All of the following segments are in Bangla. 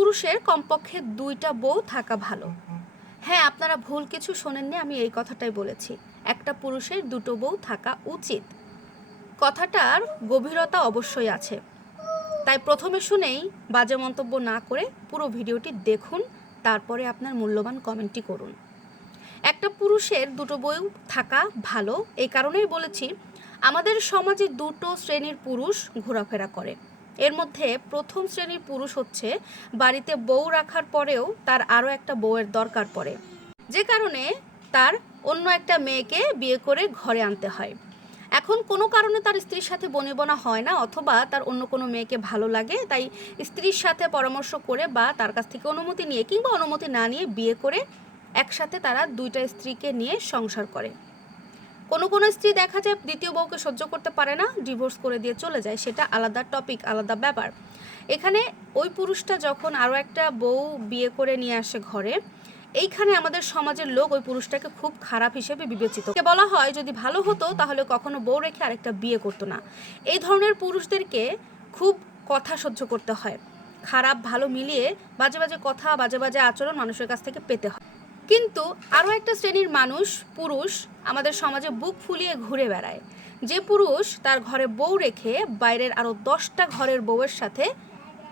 পুরুষের কমপক্ষে 2টা বউ থাকা ভালো। হ্যাঁ, আপনারা ভুল কিছু শোনেননি, আমি এই কথাটাই বলেছি। একটা পুরুষের 2টো বউ থাকা উচিত। কথাটার গভীরতা অবশ্যই আছে। তাই প্রথমে শুনেই বাজে মন্তব্য না করে পুরো ভিডিওটি দেখুন, তারপরে আপনার মূল্যবান কমেন্টটি করুন। একটা পুরুষের 2টো বউ থাকা ভালো এই কারণেই বলেছি, আমাদের সমাজে 2টো শ্রেণীর পুরুষ ঘোরাফেরা করে। এর মধ্যে প্রথম শ্রেণীর পুরুষ হচ্ছে বাড়িতে বউ রাখার পরেও তার আরও একটা বউয়ের দরকার পড়ে, যে কারণে তার অন্য একটা মেয়েকে বিয়ে করে ঘরে আনতে হয়। এখন কোনো কারণে তার স্ত্রীর সাথে বনিবনা হয় না, অথবা তার অন্য কোনো মেয়েকে ভালো লাগে, তাই স্ত্রীর সাথে পরামর্শ করে বা তার কাছ থেকে অনুমতি নিয়ে কিংবা অনুমতি না নিয়ে বিয়ে করে একসাথে তারা 2টা স্ত্রীকে নিয়ে সংসার করে। কোনো কোনো স্ত্রী দেখা যায় দ্বিতীয় বউকে সহ্য করতে পারে না, ডিভোর্স করে দিয়ে চলে যায়, সেটা আলাদা টপিক, আলাদা ব্যাপার। এখানে ওই পুরুষটা যখন আরও একটা বউ বিয়ে করে নিয়ে আসে ঘরে, এইখানে আমাদের সমাজের লোক ওই পুরুষটাকে খুব খারাপ হিসেবে বিবেচিত বলা হয়। যদি ভালো হতো তাহলে কখনো বউ রেখে আরেকটা বিয়ে করতো না। এই ধরনের পুরুষদেরকে খুব কথা সহ্য করতে হয়, খারাপ ভালো মিলিয়ে বাজে বাজে কথা, বাজে বাজে আচরণ মানুষের কাছ থেকে পেতে হয়। কিন্তু আরও একটা শ্রেণীর পুরুষ আমাদের সমাজে বুক ফুলিয়ে ঘুরে বেড়ায়, যে পুরুষ তার ঘরে বউ রেখে বাইরের আরও 10টা ঘরের বউয়ের সাথে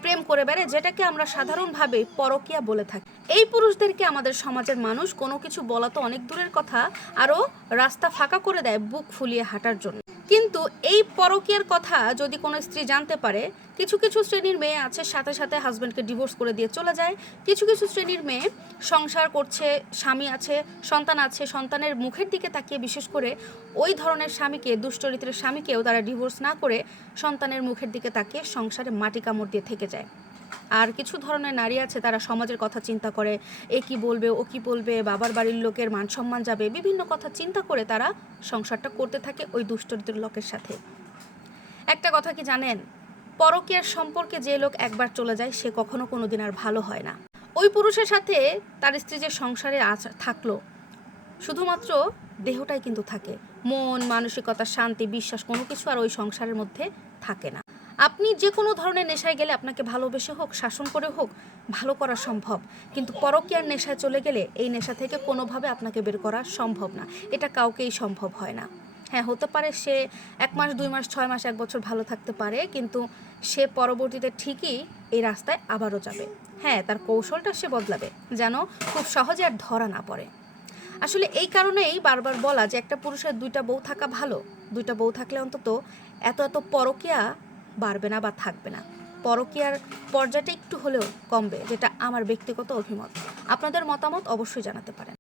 প্রেম করে বেড়ায়, যেটাকে আমরা সাধারণভাবে পরকীয়া বলে থাকি। এই পুরুষদেরকে আমাদের সমাজের মানুষ কোনো কিছু বলা তো অনেক দূরের কথা, আরও রাস্তা ফাঁকা করে দেয় বুক ফুলিয়ে হাঁটার জন্য। কিন্তু এই পরকীয়ার কথা যদি কোনো স্ত্রী জানতে পারে, কিছু কিছু শ্রেণীর মেয়ে আছে সাথে সাথে হাজব্যান্ডকে ডিভোর্স করে দিয়ে চলে যায়। কিছু কিছু শ্রেণীর মেয়ে সংসার করছে, স্বামী আছে, সন্তান আছে, সন্তানের মুখের দিকে তাকিয়ে বিশেষ করে ওই ধরনের স্বামীকে, দুশ্চরিত্রের স্বামীকেও তারা ডিভোর্স না করে সন্তানের মুখের দিকে তাকিয়ে সংসারে মাটি কামড় দিয়ে থেকে যায়। আর কিছু ধরনের নারী আছে, তারা সমাজের কথা চিন্তা করে, এ কি বলবে, ও কি বলবে, বাবার বাড়ির লোকের মান সম্মান যাবে, বিভিন্ন কথা চিন্তা করে তারা সংসারটা করতে থাকে ওই দুশ্চরিত্রের লোকের সাথে। একটা কথা কি জানেন, পরকীয়ার সম্পর্কে যে লোক একবার চলে যায় সে কখনো কোনো দিন আর ভালো হয় না। ওই পুরুষের সাথে তার স্ত্রী যে সংসারে থাকলো, শুধুমাত্র দেহটাই কিন্তু থাকে, মন, মানসিকতা, শান্তি, বিশ্বাস কোনো কিছু আর ওই সংসারের মধ্যে থাকে না। আপনি যে কোনো ধরনের নেশায় গেলে আপনাকে ভালোবেসে হোক, শাসন করে হোক, ভালো করা সম্ভব, কিন্তু পরকীয়ার নেশায় চলে গেলে এই নেশা থেকে কোনোভাবে আপনাকে বের করা সম্ভব না। এটা কাউকেই সম্ভব হয় না। হ্যাঁ, হতে পারে সে 1 মাস, 2 মাস, 6 মাস, 1 বছর ভালো থাকতে পারে, কিন্তু সে পরবর্তীতে ঠিকই এই রাস্তায় আবারও যাবে। হ্যাঁ, তার কৌশলটা সে বদলাবে যেন খুব সহজে আর ধরা না পড়ে। আসলে এই কারণেই বারবার বলা যে একটা পুরুষের 2টা বউ থাকা ভালো। 2টা বউ থাকলে অন্তত এত পরকীয়া বাড়বে না বা থাকবে না। পরকীয়ার পর্যায়টা একটু হলেও কমবে, যেটা আমার ব্যক্তিগত অভিমত। আপনাদের মতামত অবশ্যই জানাতে পারেন।